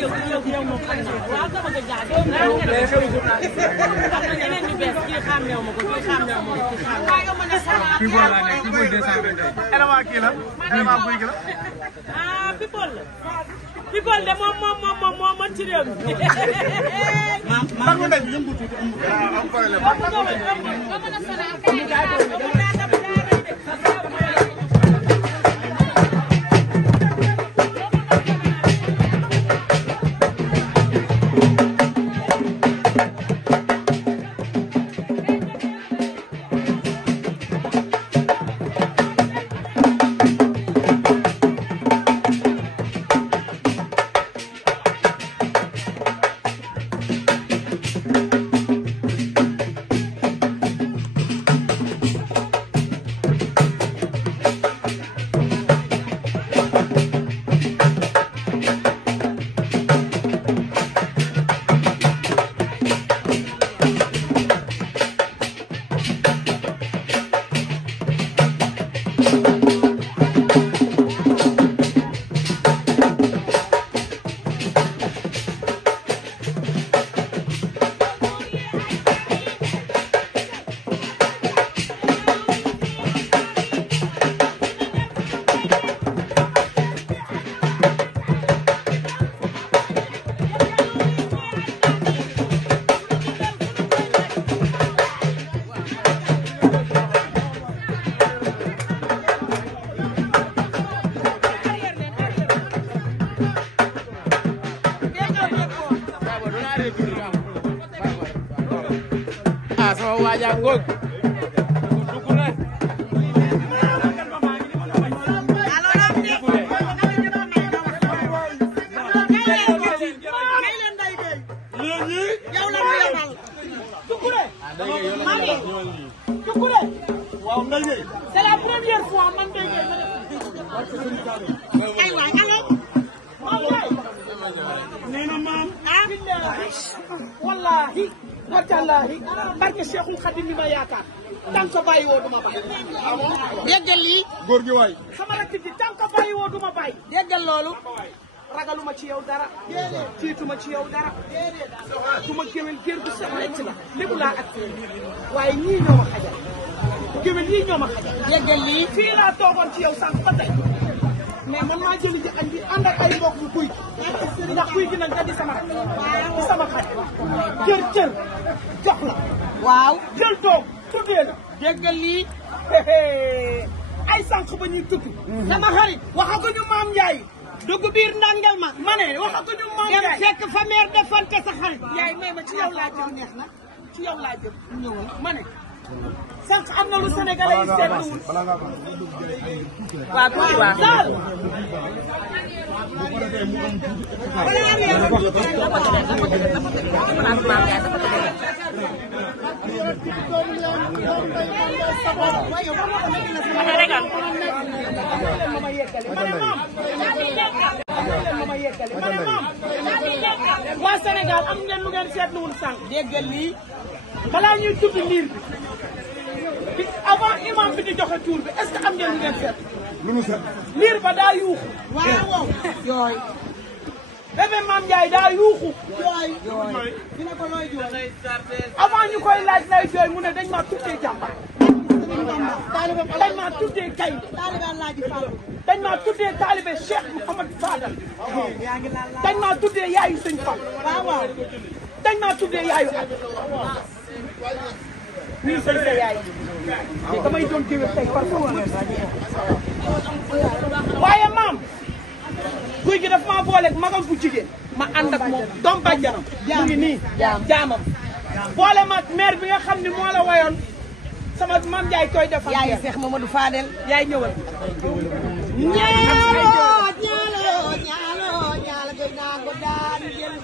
yow moom xam nga waaw sama ko jaar am na ñeneen ñu bees kii xàmmeewu ma ko kii xàmmeewu ma ko kii xàmmeewu ma ko. People la nekk people 220. Élément kii la élément buy gi la. ah people la. people de moom mën ci réew mi. man mu nekk yëngu tuuti am problème. ah sama waajal ngoog c'est la première fois man nee na maam wallahi watallahi barke Cheikhul Khadim mi ma yaakaar tant que bàyyi woo duma bàyyi déggal lii góor gi waay sama rakk ji tant que bàyyi woo duma bàyyi déggal loolu ragaluma ci yow dara tiituma ci yow dara duma géwél gér gu set wecc la lépp laa ak waaye ñii ñoo ma xajal géwél yii ñoo ma xajal déggal lii fii laa toogoon ci yow sànq ba tey mais man maa jëli ji añ bi ànd ak ay mbokk yu guy ndax guy gi nag nga di sama di sama xarit cër jox la waaw jël toog tuddee la déggal lii ay sànq ba ñuy tudd sama xarit waxaguñu maam Ndiaye dugg biir ndàngal ma ne waxaguñu maam Ndiaye dem fekk fa meer defante sa xarit yaay may ma ci yow laa jëm neex na ci yow laa jëm ñëwal ma ne sànq am na lu Sénégalais yi seetluwul waaw tuuti waaw daal waa Sénégal am ngeen lu ngeen seetluwul sànq déggal lii balaa ñuy tudd liir bi avant imam bi di joxe tuur bi est-ce que am ngeen lu ngeen seet lu nu seet liir ba daa yuuxu waaw jooy bébé Mame Ndiaye daa yuuxu jooy dina ko looy jooy avant ñu koy laaj lay jooy mu ne dañ maa tuddee jàmbar dañ maa tuddee gaynde dañ maa tuddee taalibe Cheikh Mouhamad Fadal dañ maa tuddee yaayu sëñ Fall dañ maa tuddee yaayu ak nii sëñ sa yaay mais damay doon géwél tey par waaye maam guy gi daf maa booleeg magam bu jigéen ma ànd ak moom doom bàjjanam mu ngi nii jaamam boole ma maire bi nga xam ne moo la wayoon sama Mame Ndiaye koy defal yaay Cheikh Mamadou Fadel yaay ñëwal ñaalo gay naa ko daan jël